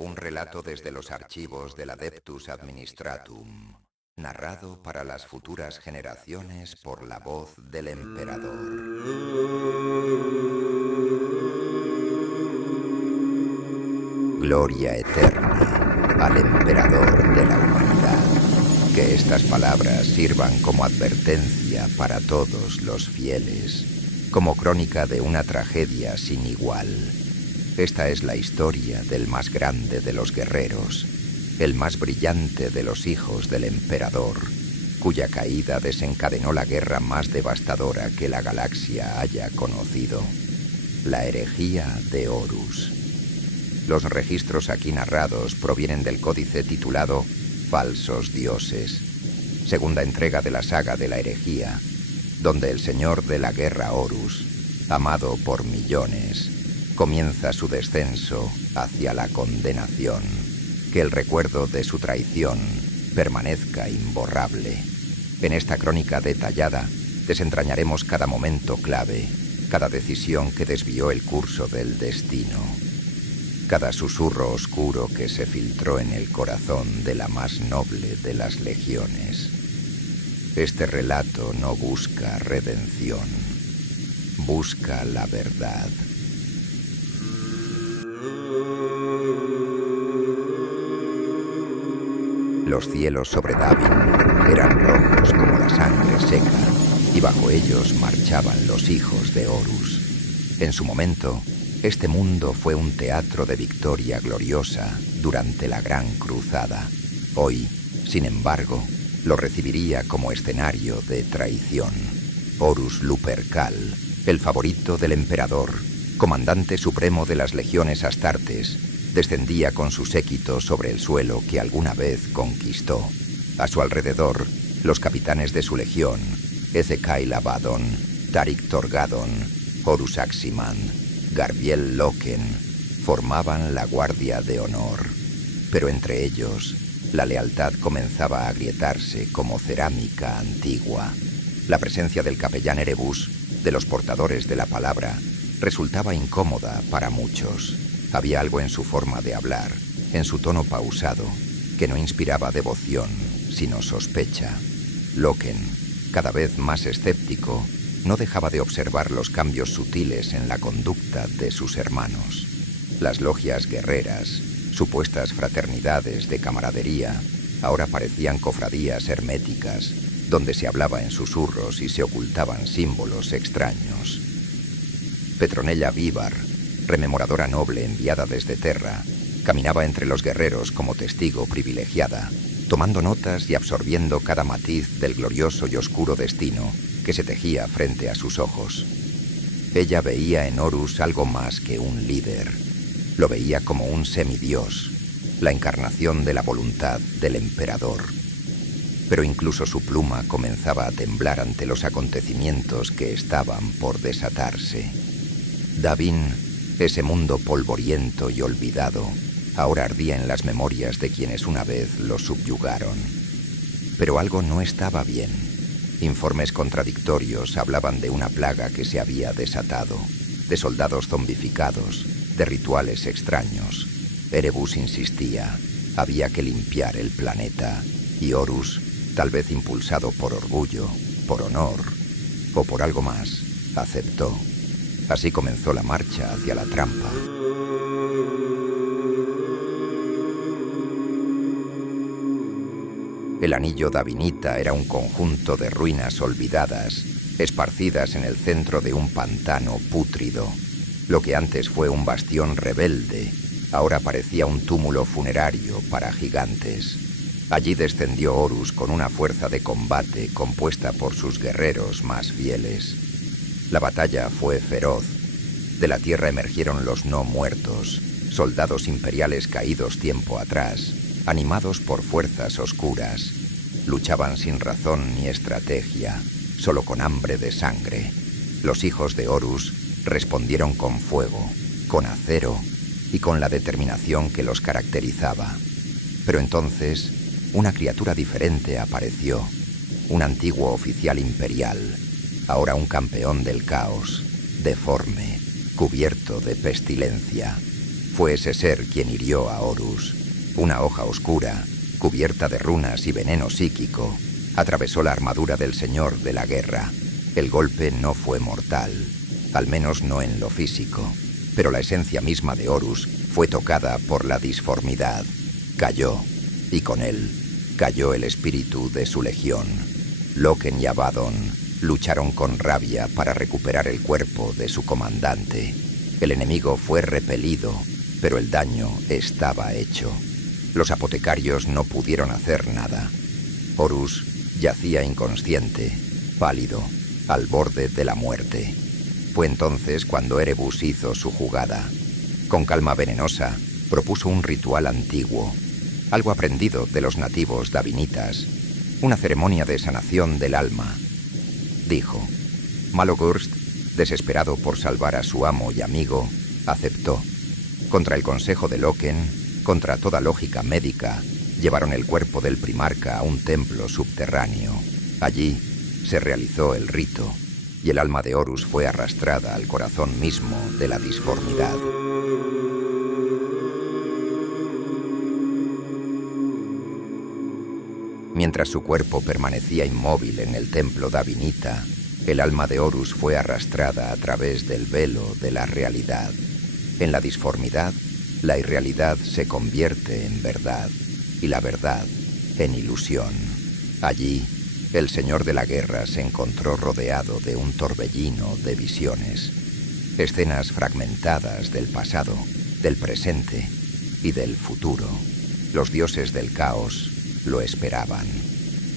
Un relato desde los archivos del Adeptus Administratum, narrado para las futuras generaciones por la voz del emperador. Gloria eterna al emperador de la humanidad. Que estas palabras sirvan como advertencia para todos los fieles, como crónica de una tragedia sin igual. Esta es la historia del más grande de los guerreros, el más brillante de los hijos del emperador, cuya caída desencadenó la guerra más devastadora que la galaxia haya conocido, la herejía de Horus. Los registros aquí narrados provienen del códice titulado Falsos Dioses, segunda entrega de la saga de la herejía, donde el señor de la guerra Horus, amado por millones, comienza su descenso hacia la condenación. Que el recuerdo de su traición permanezca imborrable. En esta crónica detallada desentrañaremos cada momento clave, cada decisión que desvió el curso del destino, cada susurro oscuro que se filtró en el corazón de la más noble de las legiones. Este relato no busca redención, busca la verdad. Los cielos sobre Davin eran rojos como la sangre seca, y bajo ellos marchaban los hijos de Horus. En su momento, este mundo fue un teatro de victoria gloriosa durante la Gran Cruzada. Hoy, sin embargo, lo recibiría como escenario de traición. Horus Lupercal, el favorito del emperador, comandante supremo de las legiones Astartes, descendía con su séquito sobre el suelo que alguna vez conquistó. A su alrededor, los capitanes de su legión, Ezekiel Abaddon, Tarik Torgadon, Horus Aximan, Garbiel Loken, formaban la guardia de honor. Pero entre ellos, la lealtad comenzaba a agrietarse como cerámica antigua. La presencia del capellán Erebus, de los portadores de la palabra, resultaba incómoda para muchos. Había algo en su forma de hablar, en su tono pausado, que no inspiraba devoción, sino sospecha. Loken, cada vez más escéptico, no dejaba de observar los cambios sutiles en la conducta de sus hermanos. Las logias guerreras, supuestas fraternidades de camaradería, ahora parecían cofradías herméticas, donde se hablaba en susurros y se ocultaban símbolos extraños. Petronella Víbar, rememoradora noble enviada desde Terra, caminaba entre los guerreros como testigo privilegiada, tomando notas y absorbiendo cada matiz del glorioso y oscuro destino que se tejía frente a sus ojos. Ella veía en Horus algo más que un líder. Lo veía como un semidios, la encarnación de la voluntad del emperador. Pero incluso su pluma comenzaba a temblar ante los acontecimientos que estaban por desatarse. Davin, ese mundo polvoriento y olvidado, ahora ardía en las memorias de quienes una vez lo subyugaron. Pero algo no estaba bien. Informes contradictorios hablaban de una plaga que se había desatado, de soldados zombificados, de rituales extraños. Erebus insistía, había que limpiar el planeta, y Horus, tal vez impulsado por orgullo, por honor o por algo más, aceptó. Así comenzó la marcha hacia la trampa. El anillo davinita era un conjunto de ruinas olvidadas, esparcidas en el centro de un pantano pútrido. Lo que antes fue un bastión rebelde, ahora parecía un túmulo funerario para gigantes. Allí descendió Horus con una fuerza de combate compuesta por sus guerreros más fieles. La batalla fue feroz. De la tierra emergieron los no muertos, soldados imperiales caídos tiempo atrás, animados por fuerzas oscuras. Luchaban sin razón ni estrategia, solo con hambre de sangre. Los hijos de Horus respondieron con fuego, con acero y con la determinación que los caracterizaba. Pero entonces, una criatura diferente apareció, un antiguo oficial imperial, ahora un campeón del caos, deforme, cubierto de pestilencia. Fue ese ser quien hirió a Horus. Una hoja oscura, cubierta de runas y veneno psíquico, atravesó la armadura del Señor de la Guerra. El golpe no fue mortal, al menos no en lo físico, pero la esencia misma de Horus fue tocada por la disformidad. Cayó, y con él cayó el espíritu de su legión. Loken y Abaddon lucharon con rabia para recuperar el cuerpo de su comandante. El enemigo fue repelido, pero el daño estaba hecho. Los apotecarios no pudieron hacer nada. Horus yacía inconsciente, pálido, al borde de la muerte. Fue entonces cuando Erebus hizo su jugada. Con calma venenosa, propuso un ritual antiguo, algo aprendido de los nativos davinitas, una ceremonia de sanación del alma. Dijo. Malogurst, desesperado por salvar a su amo y amigo, aceptó. Contra el consejo de Loken, contra toda lógica médica, llevaron el cuerpo del primarca a un templo subterráneo. Allí se realizó el rito, y el alma de Horus fue arrastrada al corazón mismo de la disformidad. Mientras su cuerpo permanecía inmóvil en el templo davinita, el alma de Horus fue arrastrada a través del velo de la realidad. En la disformidad, la irrealidad se convierte en verdad, y la verdad en ilusión. Allí, el Señor de la Guerra se encontró rodeado de un torbellino de visiones, escenas fragmentadas del pasado, del presente y del futuro. Los dioses del caos lo esperaban,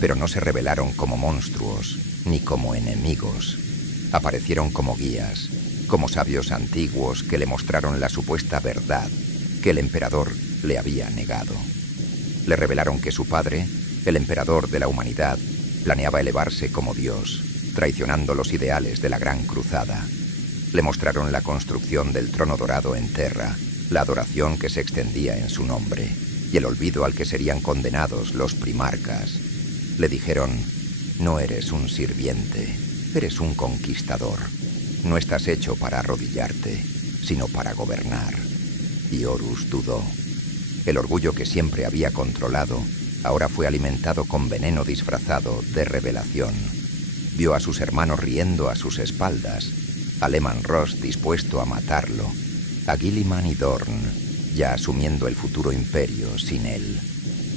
pero no se revelaron como monstruos ni como enemigos. Aparecieron como guías, como sabios antiguos que le mostraron la supuesta verdad que el emperador le había negado. Le revelaron que su padre, el emperador de la humanidad, planeaba elevarse como Dios, traicionando los ideales de la Gran Cruzada. Le mostraron la construcción del trono dorado en Terra, la adoración que se extendía en su nombre, y el olvido al que serían condenados los primarcas. Le dijeron, no eres un sirviente, eres un conquistador. No estás hecho para arrodillarte, sino para gobernar. Y Horus dudó. El orgullo que siempre había controlado ahora fue alimentado con veneno disfrazado de revelación. Vio a sus hermanos riendo a sus espaldas, a Leman Russ dispuesto a matarlo, a Guilliman y Dorn ya asumiendo el futuro imperio sin él.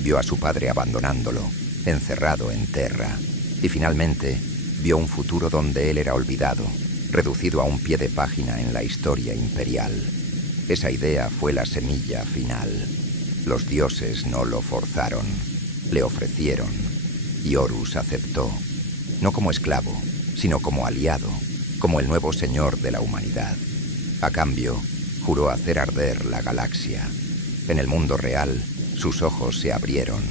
Vio a su padre abandonándolo, encerrado en Terra, y finalmente vio un futuro donde él era olvidado, reducido a un pie de página en la historia imperial. Esa idea fue la semilla final. Los dioses no lo forzaron, le ofrecieron, y Horus aceptó, no como esclavo, sino como aliado, como el nuevo señor de la humanidad. A cambio, juró hacer arder la galaxia. En el mundo real, sus ojos se abrieron,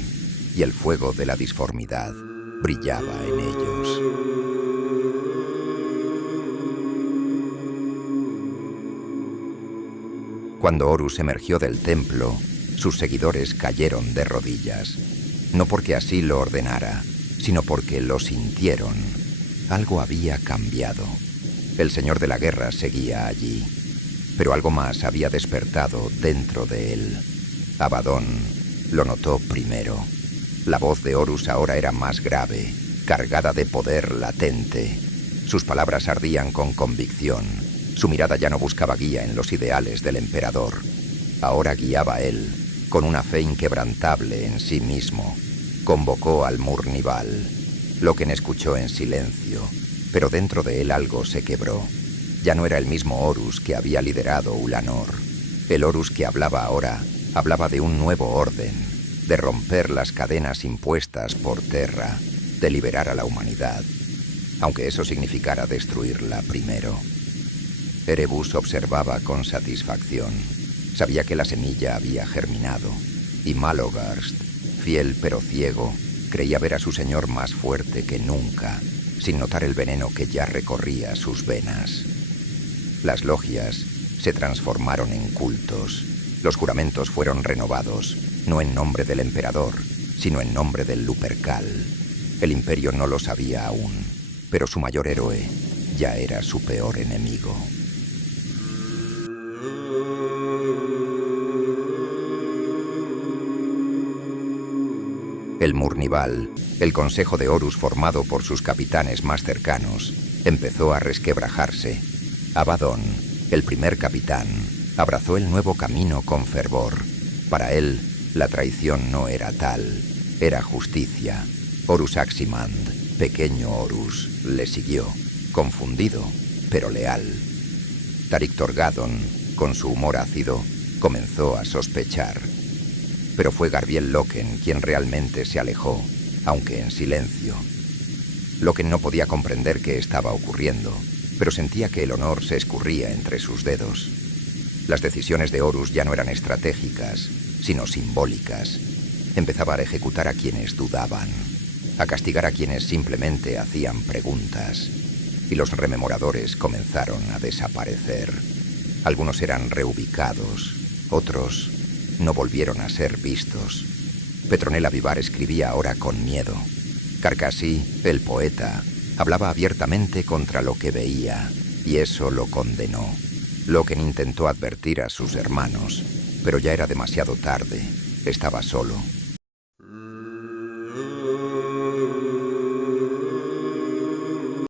y el fuego de la disformidad brillaba en ellos. Cuando Horus emergió del templo, sus seguidores cayeron de rodillas. No porque así lo ordenara, sino porque lo sintieron. Algo había cambiado. El Señor de la Guerra seguía allí, pero algo más había despertado dentro de él. Abaddon lo notó primero. La voz de Horus ahora era más grave, cargada de poder latente. Sus palabras ardían con convicción. Su mirada ya no buscaba guía en los ideales del emperador. Ahora guiaba él, con una fe inquebrantable en sí mismo. Convocó al Murnival. Loken escuchó en silencio, pero dentro de él algo se quebró. Ya no era el mismo Horus que había liderado Ulanor. El Horus que hablaba ahora, hablaba de un nuevo orden, de romper las cadenas impuestas por Terra, de liberar a la humanidad, aunque eso significara destruirla primero. Erebus observaba con satisfacción. Sabía que la semilla había germinado, y Malogurst, fiel pero ciego, creía ver a su señor más fuerte que nunca, sin notar el veneno que ya recorría sus venas. Las logias se transformaron en cultos. Los juramentos fueron renovados, no en nombre del emperador, sino en nombre del Lupercal. El imperio no lo sabía aún, pero su mayor héroe ya era su peor enemigo. El Murnival, el consejo de Horus formado por sus capitanes más cercanos, empezó a resquebrajarse. Abaddon, el primer capitán, abrazó el nuevo camino con fervor. Para él, la traición no era tal, era justicia. Horus Aximand, pequeño Horus, le siguió, confundido, pero leal. Tarik Torgadon, con su humor ácido, comenzó a sospechar. Pero fue Garbiel Loken quien realmente se alejó, aunque en silencio. Loken no podía comprender qué estaba ocurriendo, pero sentía que el honor se escurría entre sus dedos. Las decisiones de Horus ya no eran estratégicas, sino simbólicas. Empezaba a ejecutar a quienes dudaban, a castigar a quienes simplemente hacían preguntas. Y los rememoradores comenzaron a desaparecer. Algunos eran reubicados, otros no volvieron a ser vistos. Petronella Vivar escribía ahora con miedo. Carcasí, el poeta, hablaba abiertamente contra lo que veía, y eso lo condenó. Loken intentó advertir a sus hermanos, pero ya era demasiado tarde. Estaba solo.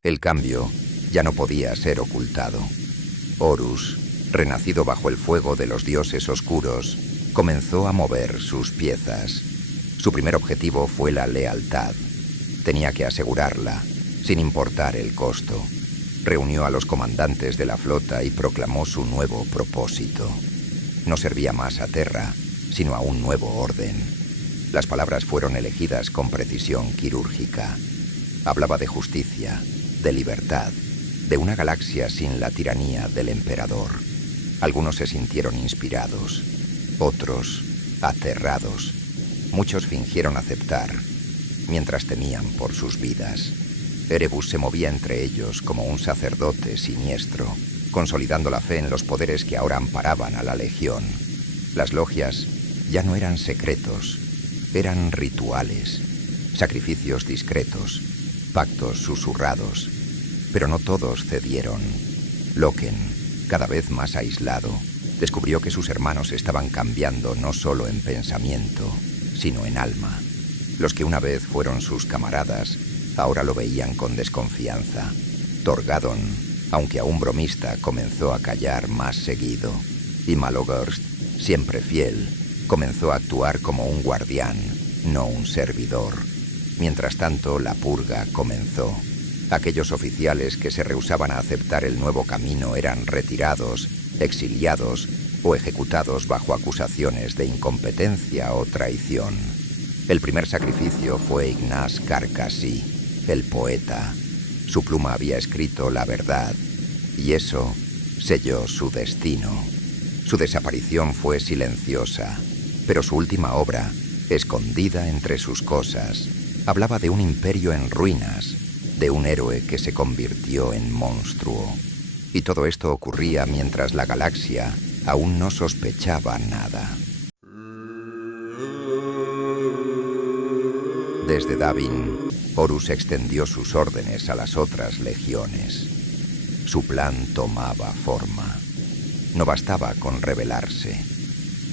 El cambio ya no podía ser ocultado. Horus, renacido bajo el fuego de los dioses oscuros, comenzó a mover sus piezas. Su primer objetivo fue la lealtad. Tenía que asegurarla, sin importar el costo. Reunió a los comandantes de la flota y proclamó su nuevo propósito. No servía más a Terra, sino a un nuevo orden. Las palabras fueron elegidas con precisión quirúrgica. Hablaba de justicia, de libertad, de una galaxia sin la tiranía del emperador. Algunos se sintieron inspirados, otros aterrados. Muchos fingieron aceptar, mientras temían por sus vidas. Erebus se movía entre ellos como un sacerdote siniestro, consolidando la fe en los poderes que ahora amparaban a la Legión. Las logias ya no eran secretos, eran rituales, sacrificios discretos, pactos susurrados. Pero no todos cedieron. Loken, cada vez más aislado, descubrió que sus hermanos estaban cambiando no solo en pensamiento, sino en alma. Los que una vez fueron sus camaradas, ahora lo veían con desconfianza. Torgadon, aunque aún bromista, comenzó a callar más seguido. Y Malogorst, siempre fiel, comenzó a actuar como un guardián, no un servidor. Mientras tanto, la purga comenzó. Aquellos oficiales que se rehusaban a aceptar el nuevo camino eran retirados, exiliados o ejecutados bajo acusaciones de incompetencia o traición. El primer sacrificio fue Ignaz Carcasí, el poeta. Su pluma había escrito la verdad, y eso selló su destino. Su desaparición fue silenciosa, pero su última obra, escondida entre sus cosas, hablaba de un imperio en ruinas, de un héroe que se convirtió en monstruo. Y todo esto ocurría mientras la galaxia aún no sospechaba nada. Desde Davin, Horus extendió sus órdenes a las otras legiones. Su plan tomaba forma. No bastaba con rebelarse.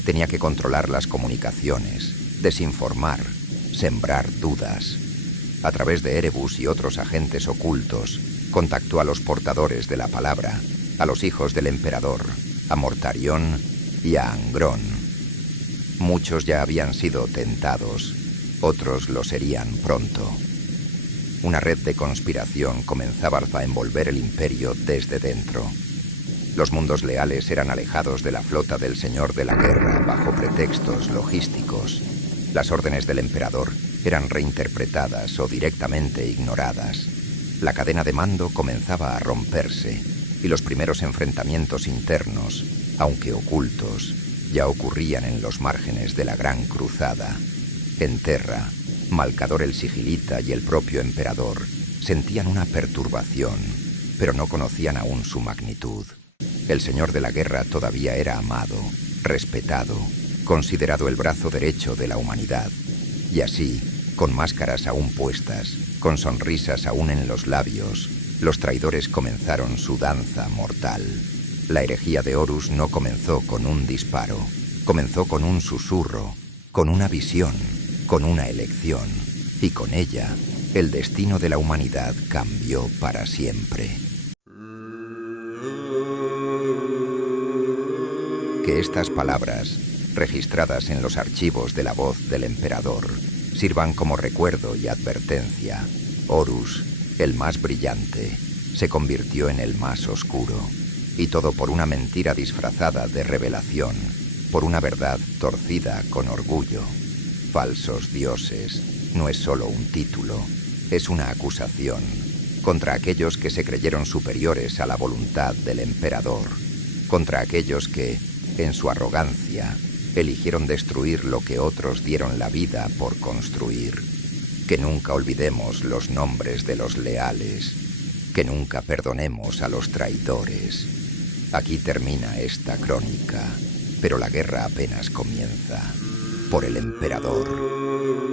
Tenía que controlar las comunicaciones, desinformar, sembrar dudas. A través de Erebus y otros agentes ocultos, contactó a los portadores de la palabra, a los hijos del emperador, a Mortarion y a Angrón. Muchos ya habían sido tentados, otros lo serían pronto. Una red de conspiración comenzaba a envolver el imperio desde dentro. Los mundos leales eran alejados de la flota del Señor de la Guerra bajo pretextos logísticos. Las órdenes del emperador eran reinterpretadas o directamente ignoradas. La cadena de mando comenzaba a romperse y los primeros enfrentamientos internos, aunque ocultos, ya ocurrían en los márgenes de la Gran Cruzada. En Terra, Malcador el Sigilita y el propio emperador sentían una perturbación, pero no conocían aún su magnitud. El Señor de la Guerra todavía era amado, respetado, considerado el brazo derecho de la humanidad. Y así, con máscaras aún puestas, con sonrisas aún en los labios, los traidores comenzaron su danza mortal. La herejía de Horus no comenzó con un disparo, comenzó con un susurro, con una visión, con una elección, y con ella, el destino de la humanidad cambió para siempre. Que estas palabras, registradas en los archivos de la voz del emperador, sirvan como recuerdo y advertencia. Horus, el más brillante, se convirtió en el más oscuro, y todo por una mentira disfrazada de revelación, por una verdad torcida con orgullo. Falsos dioses no es solo un título, es una acusación contra aquellos que se creyeron superiores a la voluntad del emperador, contra aquellos que, en su arrogancia, eligieron destruir lo que otros dieron la vida por construir. Que nunca olvidemos los nombres de los leales, que nunca perdonemos a los traidores. Aquí termina esta crónica, pero la guerra apenas comienza. Por el emperador.